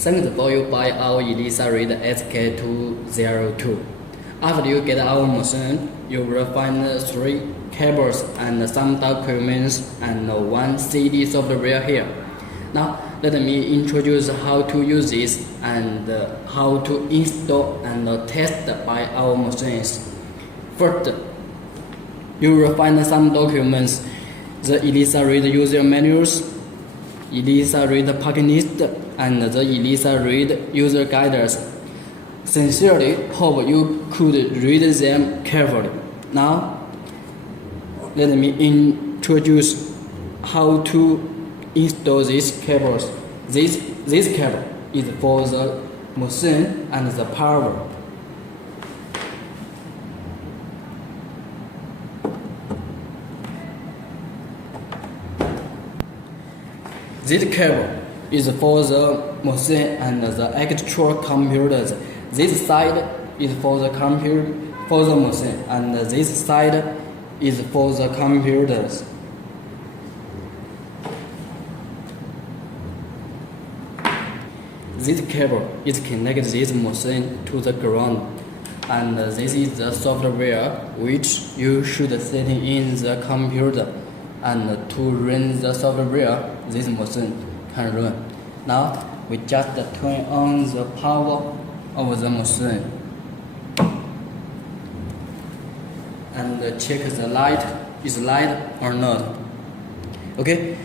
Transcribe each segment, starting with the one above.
Thanks for you buy our Elisa read SK202. After you get our machine, you will find 3 cables and some documents and 1 CD software here. Now let me introduce how to use this and how to install and test by our machines. First, you will find some documents: the Elisa read user manuals, Elisa read packing list, and the Elisa read user guides. Sincerely hope you could read them carefully. Now, let me introduce how to install these cables. This cable is for the machine and the power. This cable is for the machine and the actual computers. This side is for the machine, and this side is for the computers. This cable is connected this machine to the ground, and this is the software which you should set in the computer, and to run the software this machine can run. Now we just turn on the power of the machine and check the light is light or not. Okay,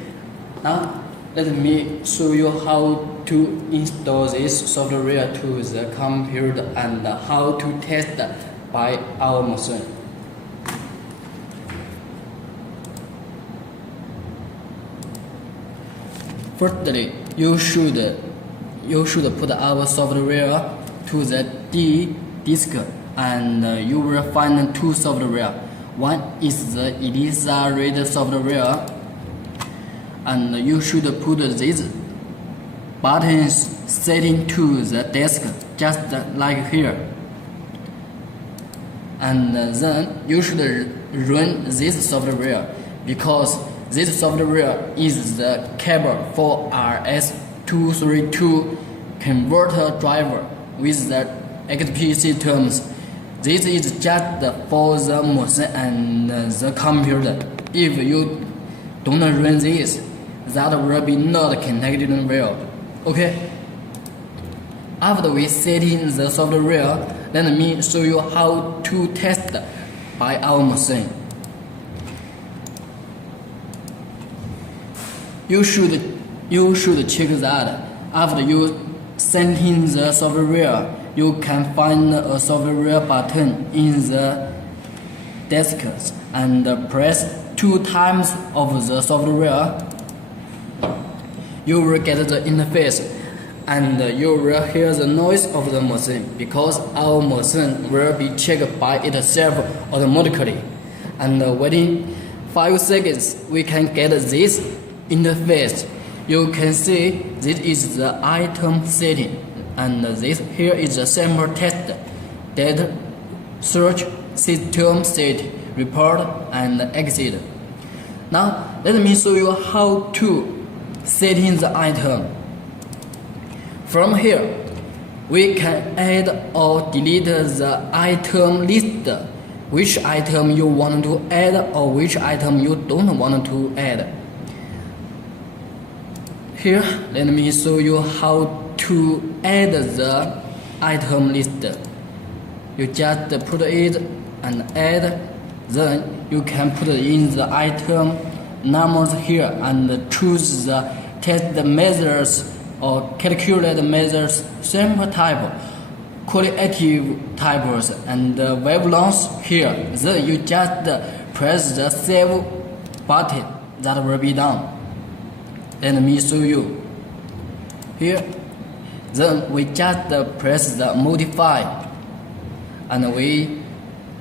now let me show you how to install this software to the computer and how to test by our machine. Firstly, you should put our software to the D disk, and you will find 2 software. One is the Elisa read software, and you should put these buttons setting to the desk just like here, and then you should run this software, because this software is the cable for RS-232 converter driver with the XP terms. This is just for the machine and the computer. If you don't run this, that will be not connected well. Okay? After we set in the software, let me show you how to test by our machine. You should check that after you send in the software, you can find a software button in the desk and press 2 times of the software. You will get the interface and you will hear the noise of the machine, because our machine will be checked by itself automatically. And within 5 seconds, we can get this interface. You can see this is the item setting, and this here is the sample test, data, search, system set, report, and exit. Now let me show you how to set in the item. From here, we can add or delete the item list, which item you want to add or which item you don't want to add. Here, let me show you how to add the item list. You just put it and add, then you can put in the item numbers here and choose the test measures or calculate measures, sample type, qualitative types, and wavelengths here. Then you just press the save button. That will be done. Let me show you here. Then we just press the modify, and we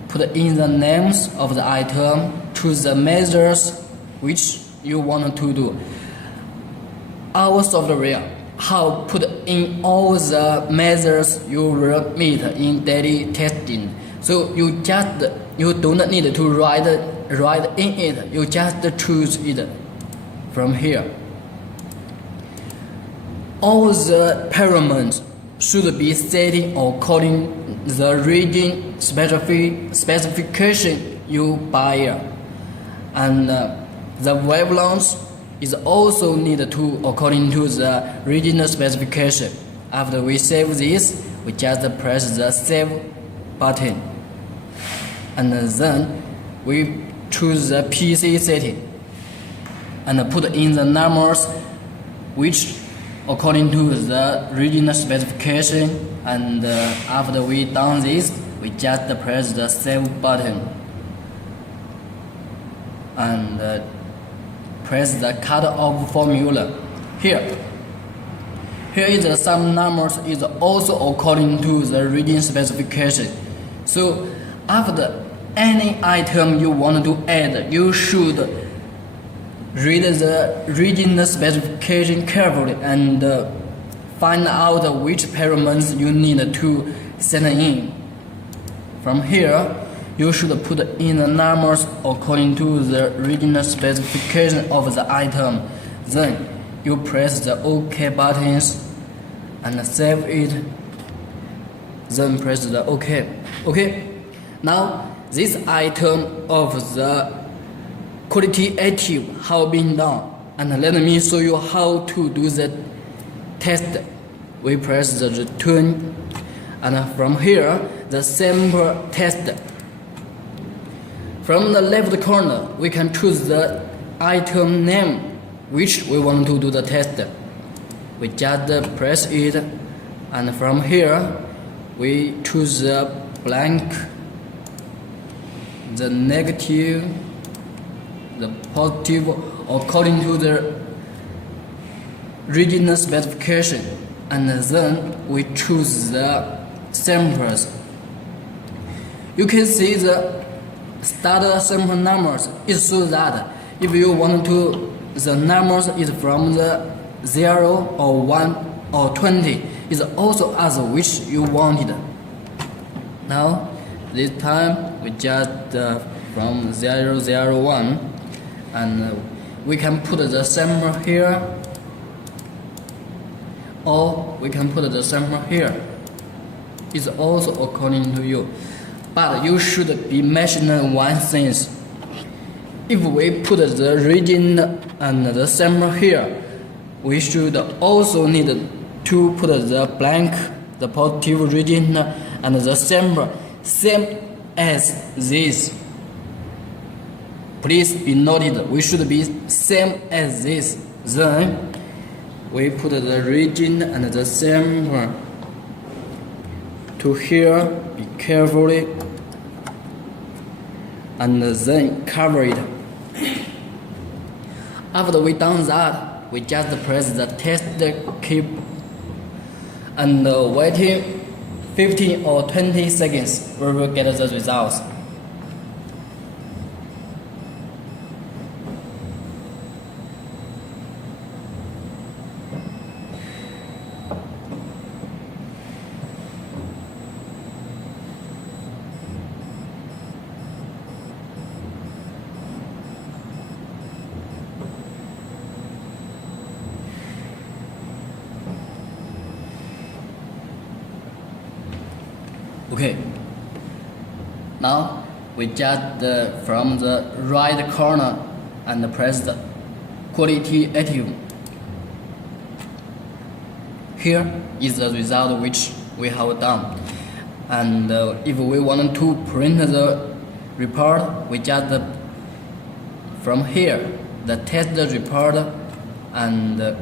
put in the names of the item, choose the measures which you want to do. Our software how put in all the measures you will meet in daily testing. So you don't need to write in it. You just choose it from here. all the parameters should be set according the region specification you buy, and the wavelength is also needed to according to the regional specification. After we save this, we just press the save button, and then we choose the PC setting and put in the numbers which according to the regional specification. And after we done this, we just press the save button and press the cut off formula. Here is some numbers is also according to the region specification. So after any item you want to add, you should read the regional specification carefully and find out which parameters you need to send in. From here, you should put in the numbers according to the regional specification of the item. Then you press the OK buttons and save it. Then press the OK. Okay. Now this item of the quality active have been done, and let me show you how to do the test. We press the return, and from here the sample test. From the left corner we can choose the item name which we want to do the test. We just press it, and from here we choose the blank, the negative, the positive according to the regional specification, and then we choose the samples. You can see the start sample numbers is so that if you want to, the numbers is from the 0 or 1 or 20 is also as which you wanted. Now this time we just from 001, and we can put the sample here, or we can put the sample here. It's also according to you, but you should be mentioning one thing. If we put the region and the sample here, we should also need to put the blank, the positive region, and the sample same as this. Please be noted, we should be same as this. Then we put the region and the sample to here, be carefully, and then cover it. After we done that, we just press the test key and waiting 15 or 20 seconds, we will get the results. Okay, now we just from the right corner and press the quality active. Here is the result which we have done, and if we want to print the report, we just from here the test report, and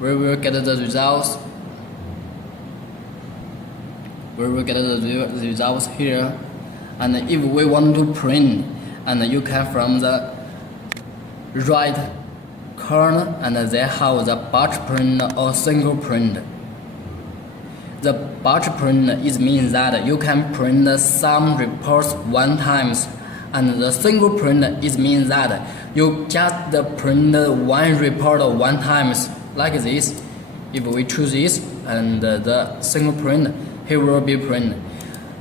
we will get the results. We will get the results here, and if we want to print, and you can from the right corner, and they have the batch print or single print. The batch print is means that you can print some reports one times, and the single print is means that you just print one report one times, like this. If we choose this and the single print, here will be print.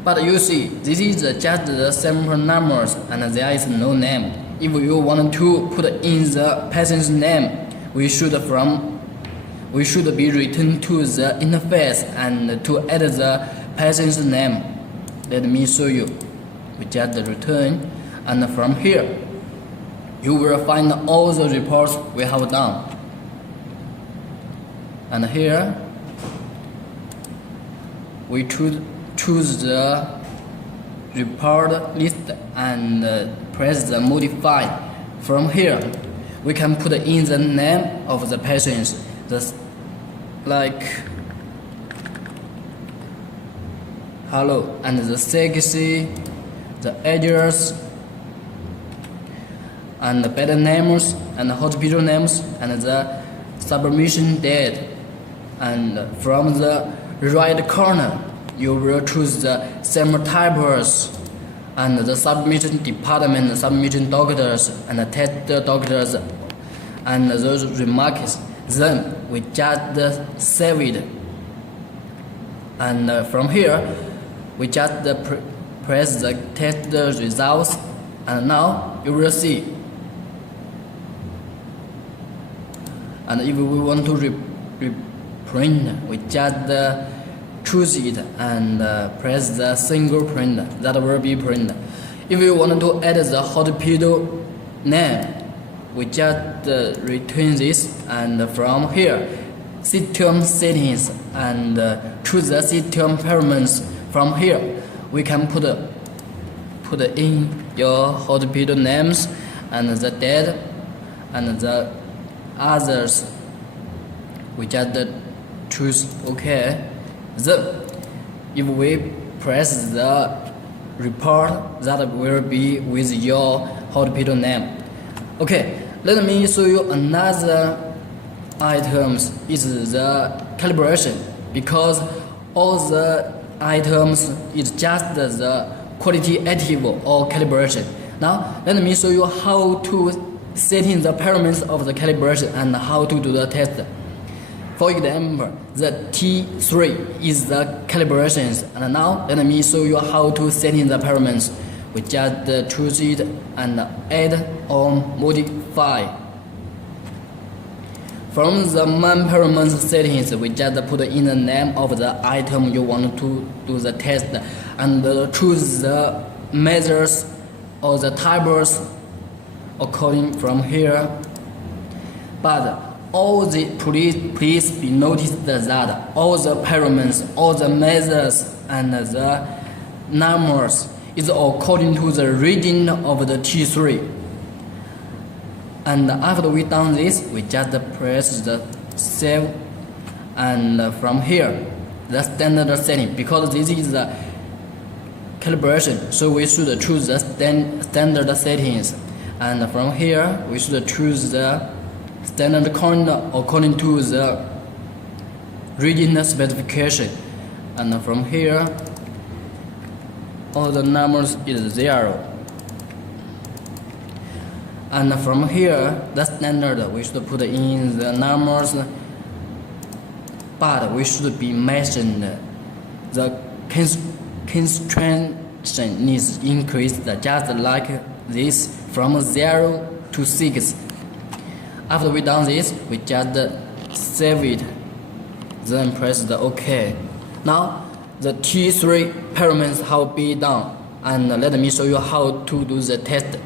But you see, this is just the sample numbers and there is no name. If you want to put in the patient's name, we should be returned to the interface and to add the patient's name. Let me show you. We just return, and from here you will find all the reports we have done. And here we choose the report list and press the modify. From here we can put in the name of the patients, like hello, and the sexy, the address, and the bed names, and the hospital names, and the submission date. And from the right corner you will choose the sample types and the submission department, the submission doctors, and the test doctors, and those remarks. Then we just save it, and from here we just press the test results, and now you will see. And if we want to reprint, we just choose it and press the single print. That will be print. If you want to add the hospital name, we just return this, and from here system settings and choose the system parameters. From here we can put in your hospital names and the date and the others. We just choose OK. Then if we press the report, that will be with your hospital name. Okay, let me show you another items. Is the calibration, because all the items is just the qualitative or calibration. Now let me show you how to set in the parameters of the calibration and how to do the test. For example, the T3 is the calibrations, and now let me show you how to set in the parameters. We just choose it and add or modify. From the main parameters settings, we just put in the name of the item you want to do the test, and choose the measures or the types according from here. But all the please be noticed that all the parameters, all the measures, and the numbers is according to the region of the T3. And after we done this, we just press the save, and from here the standard setting, because this is the calibration, so we should choose the standard settings, and from here we should choose the standard count according to the region specification, and from here all the numbers is 0. And from here, the standard, we should put in the numbers, but we should be mentioned the constraint is increased just like this from 0 to 6. After we done this, we just save it, then press the OK. Now the T3 parameters have been done, and let me show you how to do the test.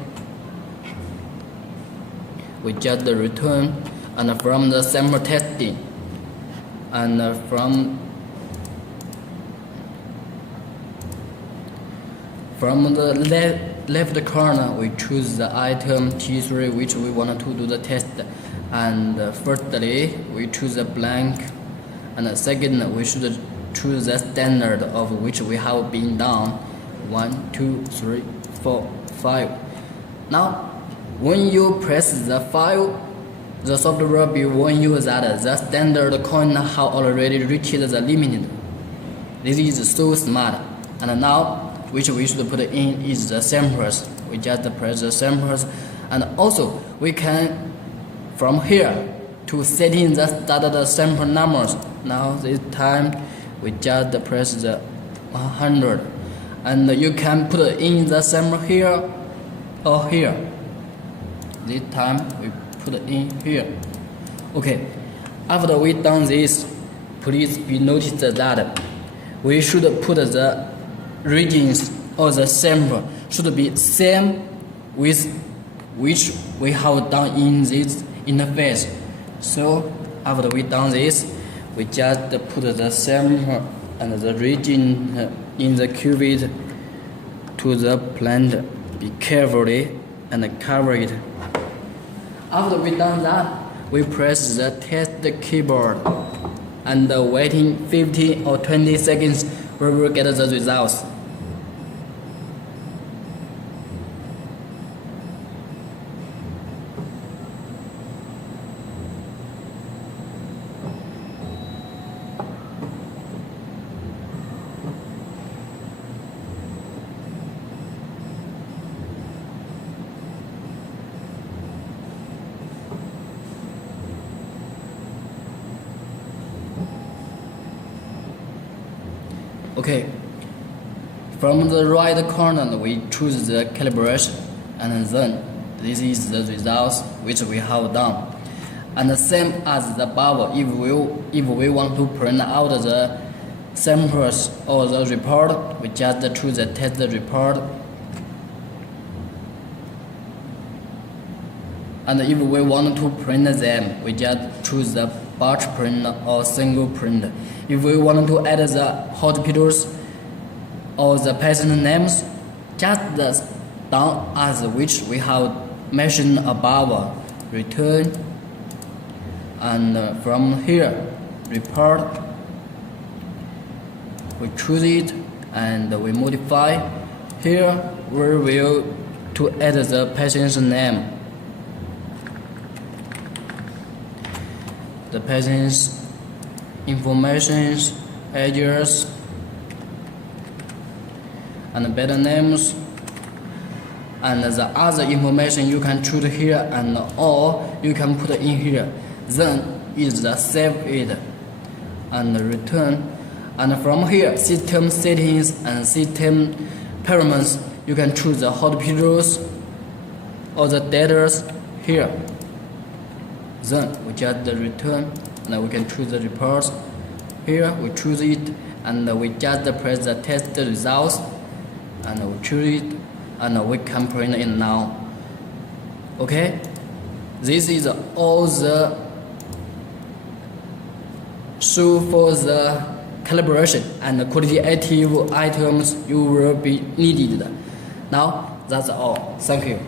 We just return, and from the sample testing, and from the left corner we choose the item T3 which we want to do the test, and firstly we choose a blank, and second we should choose the standard of which we have been done 1, 2, 3, 4, 5. Now when you press the 5, the software will warn you that the standard count have already reached the limit. This is so smart. And now which we should put in is the samples. We just press the samples, and also we can from here to set in the started sample numbers. Now this time we just press the 100, and you can put in the sample here or here. This time we put in here. Okay, after we done this, please be noticed that we should put the reagents or the sample should be same with which we have done in this interface. So after we done this, we just put the sample and the reagent in the cuvette to the plant. Be carefully and cover it. After we done that, we press the test keyboard and waiting 15 or 20 seconds, we will get the results. Okay, from the right corner we choose the calibration, and then this is the results which we have done. And the same as the above, if we want to print out the samples or the report, we just choose the test report. And if we want to print them, we just choose the batch print or single print. If we want to add the hospitals or the patient names, just the down as which we have mentioned above, return, and from here, report, we choose it and we modify. Here we will to add the patient's name, the patient's information, address, and better names, and the other information you can choose here and or you can put in here. Then is the save it and return. And from here, system settings and system parameters, you can choose the hospitals or the data here. Then we just return, and we can choose the reports. Here we choose it, and we just press the test results, and we choose it, and we can print it now. Okay, this is all the show for the calibration and qualitative items you will be needed. Now that's all. Thank you.